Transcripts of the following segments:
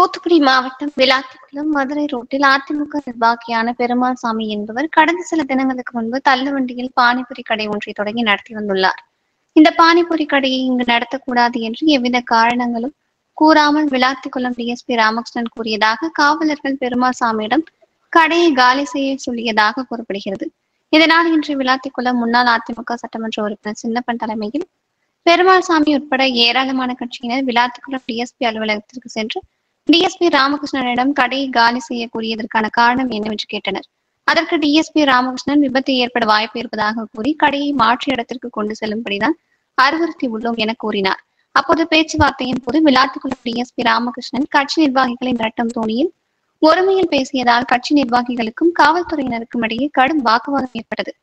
தூத்துக்குடி மாவட்டம் விளாத்திக்குளம் மதுரை ரோட்டில் அதிமுக நிர்வாகியான பெருமாள் சாமி என்பவர் கடந்த சில தினங்களுக்கு முன்பு தள்ளுவண்டியில் பானிபுரி கடை ஒன்றை தொடங்கி நடத்தி வந்துள்ளார். இந்த பானிபுரி கடையை இங்கு நடத்தக்கூடாது என்று எவ்வித காரணங்களும் கூறாமல் விளாத்திக்குளம் டிஎஸ்பி ராமகிருஷ்ணன் கூறியதாக காவலர்கள் பெருமாள் சாமியிடம் கடையை காலி செய்ய சொல்லியதாக கூறப்படுகிறது. இதனால் இன்று விளாத்திக்குளம் முன்னாள் அதிமுக சட்டமன்ற உறுப்பினர் சின்னப்பன் தலைமையில் பெருமாள் சாமி உட்பட ஏராளமான கட்சியினர் விளாத்திக்குளம் டிஎஸ்பி அலுவலகத்திற்கு சென்று டிஎஸ்பி ராமகிருஷ்ணனிடம் கடையை காலி செய்ய கூறியதற்கான காரணம் என்னவென்று கேட்டனர். அதற்கு டிஎஸ்பி ராமகிருஷ்ணன் விபத்து ஏற்பட வாய்ப்பு இருப்பதாக கூறி கடையை மாற்று இடத்திற்கு கொண்டு செல்லும்படிதான் அறிவுறுத்தி உள்ளோம் என கூறினார். அப்போது பேச்சுவார்த்தையின் போது விளாத்திக்குளம் டிஎஸ்பி ராமகிருஷ்ணன் கட்சி நிர்வாகிகளை மிரட்டும் தோணியில் ஒருமையில் பேசியதால் கட்சி நிர்வாகிகளுக்கும் காவல்துறையினருக்கும் இடையே கடும் வாக்குவாதம் ஏற்பட்டது.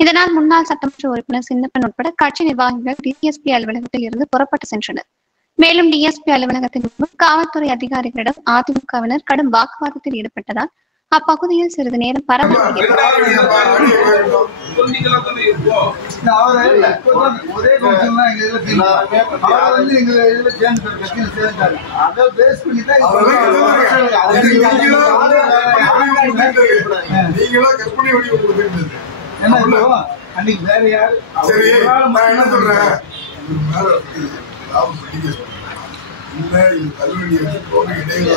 இதனால் முன்னாள் சட்டமன்ற உறுப்பினர் சின்னப்பன் உட்பட கட்சி நிர்வாகிகள் டிஎஸ்பி அலுவலகத்தில் இருந்து புறப்பட்டு சென்றனர். மேலும் டிஎஸ்பி அலுவலகத்தின் முன்பு காவல்துறை அதிகாரிகளிடம் அதிமுகவினர் கடும் வாக்குவாதத்தில் ஈடுபட்டதால் அப்பகுதியில் சிறிது நேரம் பரபரப்பு அன்னைக்கு வேற யாரு சரி நான் என்ன சொல்றேன் கல்வெடி வச்சு போக இடையில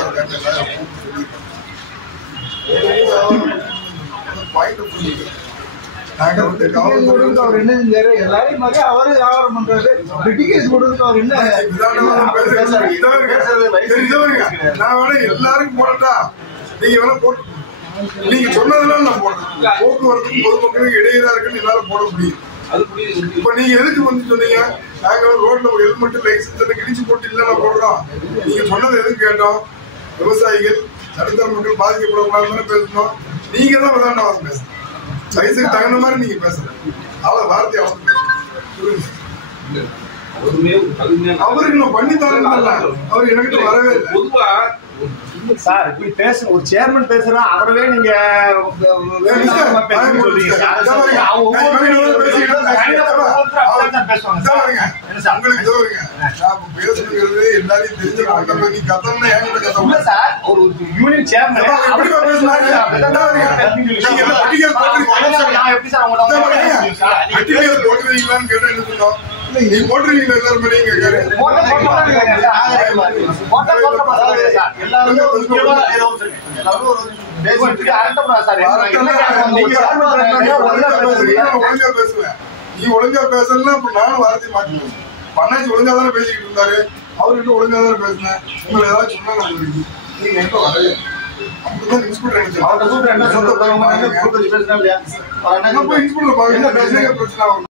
நாங்க வந்து கவர்மெண்ட் அவர் என்ன செஞ்சாரு எல்லாரையும் மாதிரி அவரு வியாபாரம் பண்றாரு டிக்கெட் கொடுத்து அவர் என்ன நான் வேணா எல்லாருக்கும் போடட்டா நீங்க வேணா போட்டு நீங்க சொன்னதெல்லாம் நான் போடுறேன் போக்குவரத்துக்கும் பொதுமக்களுக்கு இடையிலா இருக்குன்னு என்னால போட முடியும். இப்ப நீங்க எதுக்கு வந்து சொன்னீங்க நாங்க ரோட்ல ஒரு ஹெல்மெட் லைசன்ஸ் கிழிச்சு போட்டு இல்ல நான் போடுறோம். நீங்க சொன்னது எதுக்கு கேட்டோம்? விவசாயிகள் நடுத்தர மக்கள் பாதிக்கப்படக்கூடாதுன்னு பேசணும். நீங்க தான் விளையாண்டு பேசணும். வயசுக்கு தகுந்த மாதிரி நீங்க பேசணும். அவ்வளவு வார்த்தை அவருக்கு நான் பண்ணி தரேன். அவர் என்கிட்ட வரவே இல்லை. சார் இப்படி பேச ஒரு சேர்மன் பேசுறா அவரவே நீங்க நீ போட்டுருக்கீங்க எல்லாரும் நீ ஒழுங்கா பேசலன்னா அப்ப நானும் வார்த்தை மாட்டேன். பண்ணாச்சு ஒழுங்கா தானே பேசிக்கிட்டு இருந்தாரு. அவர்கிட்ட ஒழுங்கா தானே பேசினேன். உங்களை ஏதாவது சொன்னா நீங்க எங்க வரல அப்படிதான் இன்ஸ்பெக்டர் பிரச்சனை